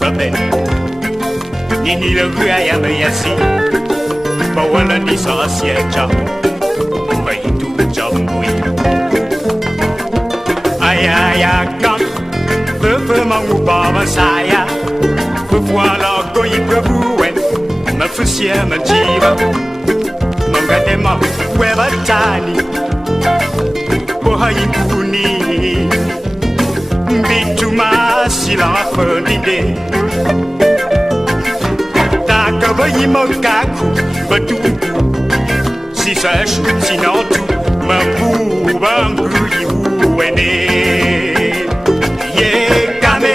Babe, nini le gaya mayasi, bawala di sa asyecha, baitu jambui. Ayaya kam, feu manguba saya, feu voilà goi prabuen, ma fusia ma jiva, mangatema weba tani, bohai puni. Bituma sila fondide Takaba yimokaku batuku Si sa chute sinon tout Mambu bangu yiwene Ye kame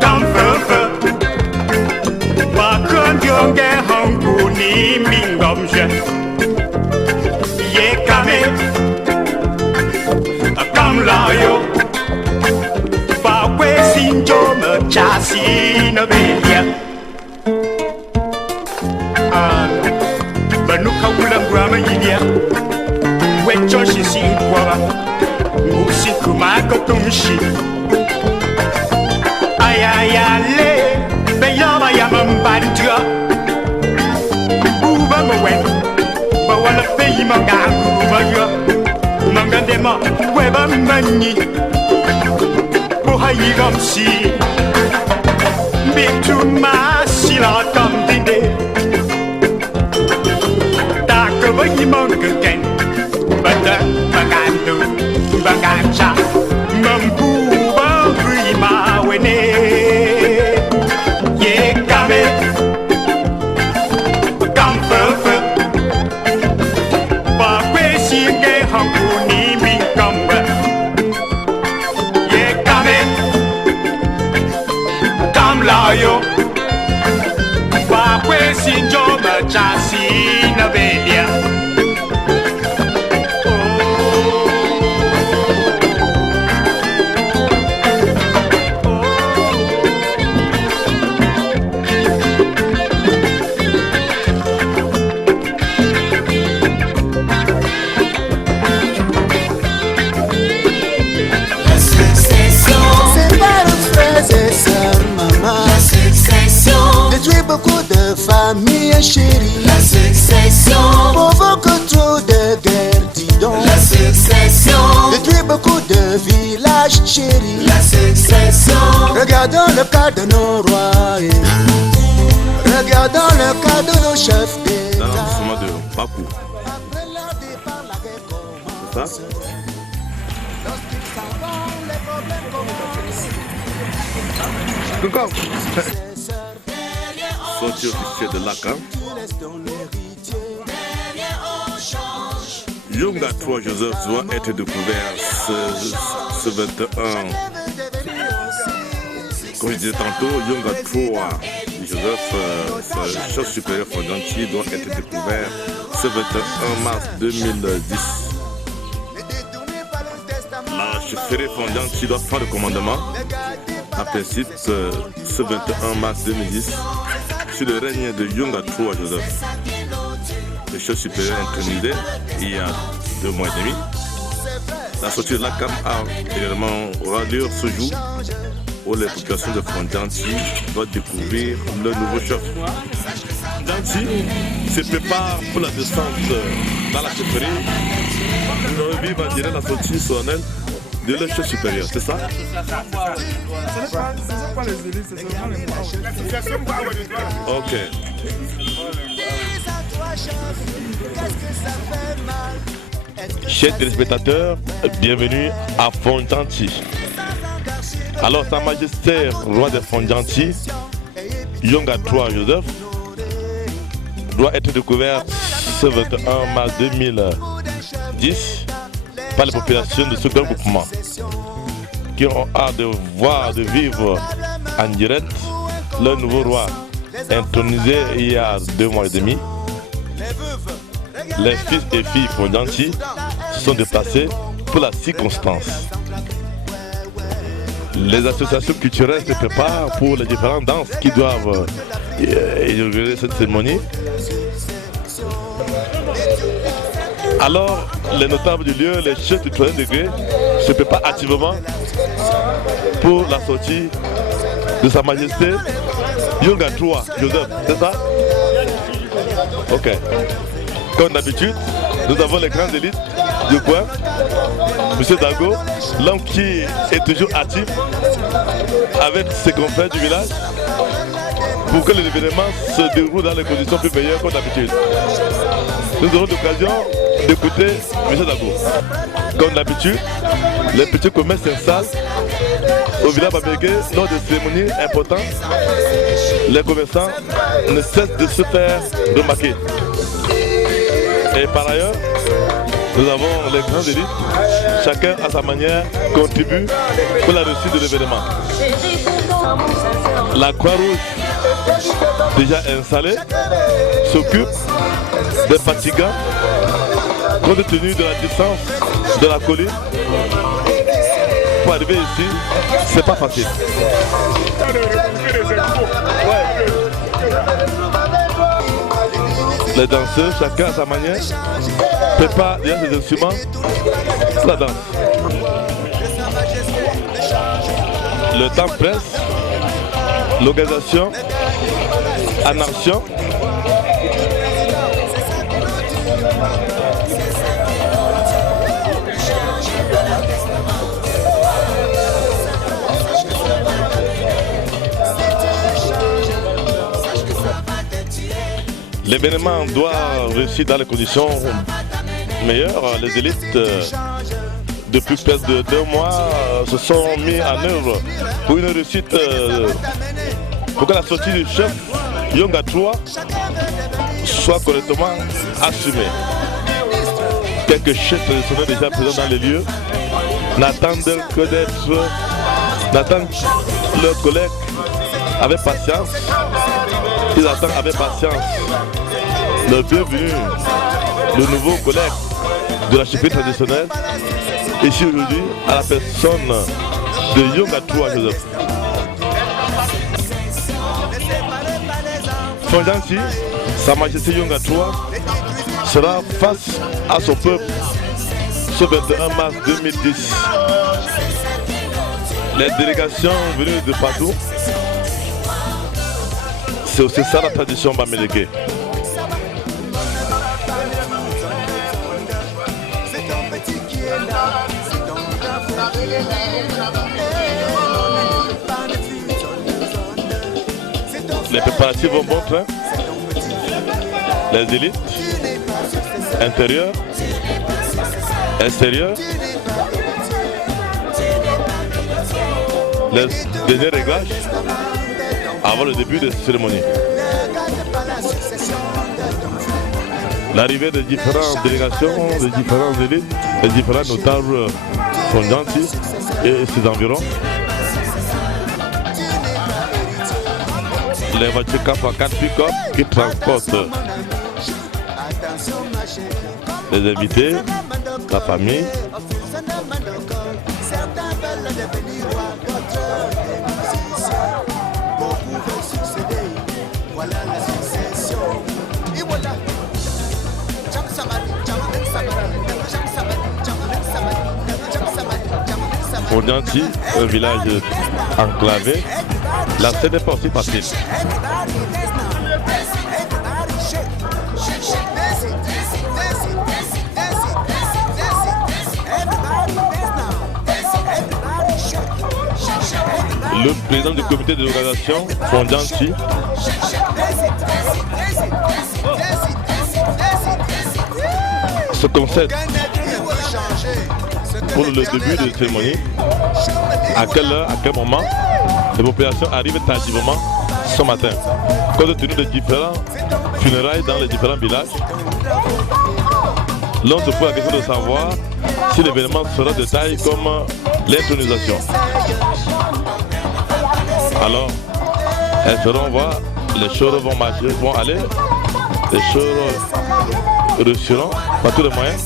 Kamfefe Bakondionge hongu ni mingomje Ye kame Layo Ba we sinjo me chasi na belia Banuka ulam grama yidia We choshi sinkwa Musi kumako tumshi Ayayale Beyama yamambantua Uba mwen Ba wala peyi mangangu umaga Mangandema weba mani Bohayi gamsi Bituma sila kamdinde Takaba yimangaken Bada bagandu Bagancha Mambu bangu ima wene Ye kame Kamfefe Bakwe singe hangu ni minkamwe Ye kame Kamlayo Bakwe sinjo machasi na belia Beaucoup de familles chéries. La succession provoque trop de guerres, dis donc. La succession détruit beaucoup de villages chéris. La succession regardons le cas de nos rois. Regardons le cas de nos chefs d'État. Dans l'enregistrement de Bakou. Après leur départ, la guerre commence. C'est ça? Lorsqu'ils s'en vont, les problèmes commencent. Encore sortie officielle de Lacan. Yonga 3 Joseph doit être découvert ce 21. Comme je disais tantôt, Yonga 3 Joseph, chef supérieur Fondanti, doit être découvert ce 21 mars 2010. La chefferie Fondanti doit prendre le commandement, en principe, ce 21 mars 2010. Sur le règne de Yonga 3 Joseph, le chef supérieur intronisé il y a 2 mois et demi. La sortie de la CAM a également aura lieu ce jour où les populations de Fondanti doivent découvrir le nouveau chef. Fondanti se prépare pour la descente dans la chefferie. Nous allons vivre en direct la sortie solennelle de leur chef supérieur, c'est ça? Ce n'est pas les élites, c'est seulement les mois. Ok. Chers téléspectateurs, bienvenue à Fondanti. Alors, Sa Majesté, roi de Fondanti, Yonga 3 Joseph, doit être découvert ce 21 mars 2010 par les populations de ce grand groupement qui ont hâte de voir, de vivre en direct le nouveau roi intronisé il y a 2 mois et demi. Les fils et filles Fondanti se sont déplacés pour la circonstance. Les associations culturelles se préparent pour les différentes danses qui doivent inaugurer cette cérémonie. Alors, les notables du lieu, les chefs du troisième degré, se préparent activement pour la sortie de Sa Majesté Yonga III Joseph, c'est ça? Ok. Comme d'habitude, nous avons les grandes élites du coin. Monsieur Dago, l'homme qui est toujours actif avec ses confrères du village pour que l'événement se déroule dans les conditions plus meilleures comme d'habitude. Nous aurons l'occasion d'écouter M. Dago. Comme d'habitude, les petits commerces s'installent au village Babégué lors de cérémonies importantes. Les commerçants ne cessent de se faire remarquer. Et par ailleurs, nous avons les grandes élites, chacun à sa manière contribue pour la réussite de l'événement. La Croix-Rouge, déjà installée, s'occupe des fatigants compte tenu de la distance de la colline. Pour arriver ici, c'est pas facile. Les danseurs, chacun à sa manière, prépare déjà ses instruments pour la danse. Le temps presse, l'organisation en action. L'événement doit réussir dans les conditions meilleures. Les élites, depuis près de 2 mois, se sont mis en œuvre pour une réussite, pour que la sortie du chef Yonga III soit correctement assumée. Quelques chefs traditionnels déjà présents dans les lieux n'attendent que d'être, n'attendent leurs collègues avec patience. Ils attendent avec patience le bienvenu, le nouveau collègue de la chefferie traditionnelle, ici aujourd'hui à la personne de Yonga III Joseph. Fondansi, Sa Majesté Yonga III sera face à son peuple ce 21 mars 2010. Les délégations venues de partout, c'est aussi ça la tradition bamileke. Les préparatifs vont bon train. Les élites, intérieures, extérieures, les derniers réglages avant le début de la cérémonie. L'arrivée des différentes délégations, des différentes élites, des différents notables Fondansi et ses environs. Les voitures 4x4 pick-up qui transportent les invités, la famille. Fondansi, un village enclavé, la scène n'est pas aussi facile. Le président du comité de l'organisation, Fondansi, se concède pour le début de la cérémonie. À quelle heure, à quel moment les populations arrivent tardivement ce matin. Compte tenu de différents funérailles dans les différents villages, l'on se pose la question de savoir si l'événement sera de taille comme l'intronisation. Alors, elles seront voir, les choses vont marcher, vont aller, les choses réussiront par tous les moyens.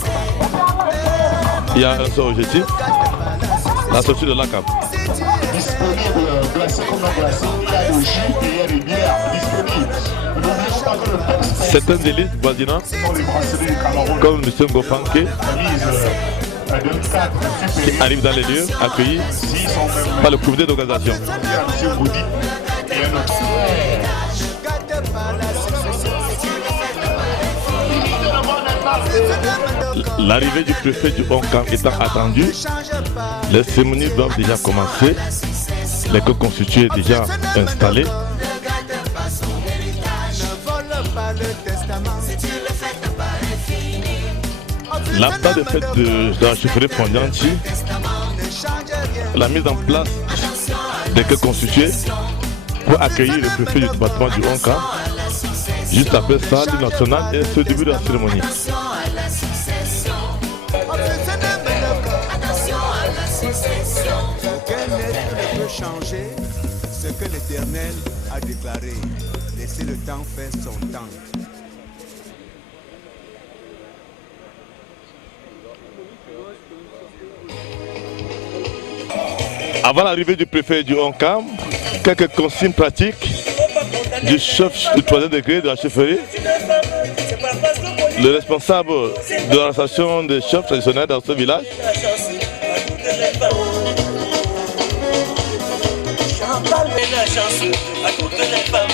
Il y a un seul objectif, la sortie de l'ACAP. Disponible, glacé comme un glacé, il y a le jus et il y a les bières disponibles. Certaines élites voisinantes, comme M. Ngofanke, qui arrivent dans les lieux accueillis par le comité d'organisation. L'arrivée du préfet du Hong-Kong étant attendue, les cérémonies doivent déjà commencer, les corps constitués déjà installés. L'acte de fête de la chefferie Fondianchi, la mise en place des corps constitués pour accueillir le préfet du département du Hong-Kong. Juste après ça, l'hymne national et ce début de la cérémonie. Aucun être ne peut changer ce que l'Éternel a déclaré. Laissez le temps faire son temps. Avant l'arrivée du préfet du Hong-Kong, quelques consignes pratiques du chef du 3e degré de la chefferie, le responsable de l'organisation des chefs traditionnels dans ce village. La chance à toutes les femmes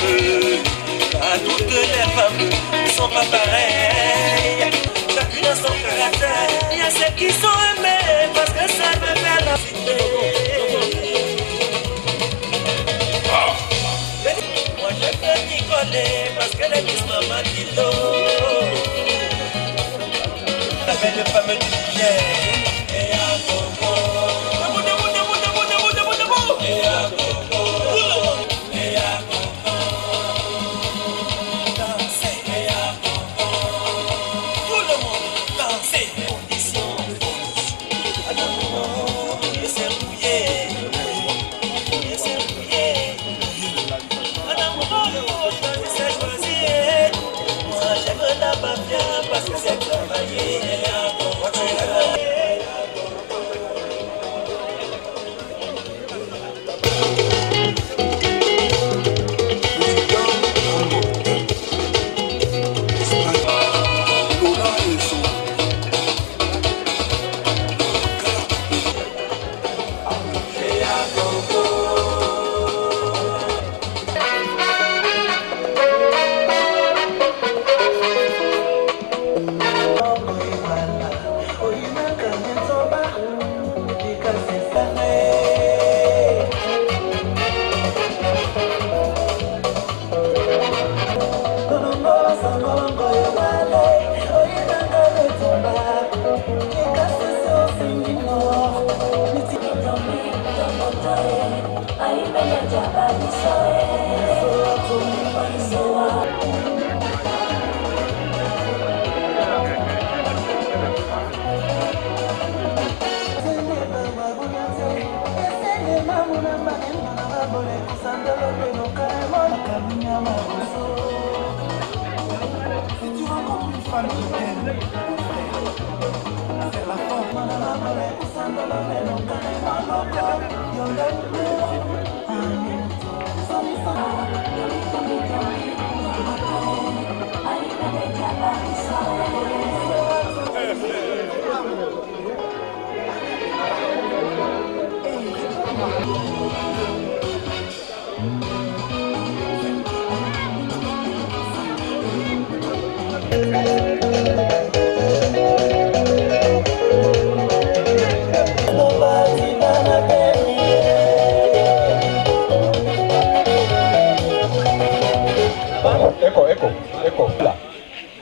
ne sont pas pareilles. Chacune a son caractère. Il y a celles qui sont aimées parce que ça veut faire la cité. Moi je peux t'y coller parce que les disent maman Tito. La belle femme du bien. Et à Congo. Et à Congo.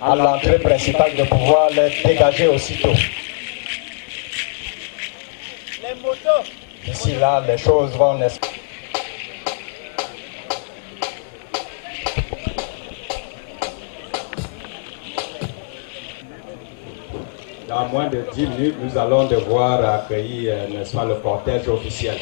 À l'entrée principale de pouvoir les dégager aussitôt. D'ici là, les choses vont naître. Dans moins de 10 minutes, nous allons devoir accueillir, n'est-ce pas, le cortège officiel.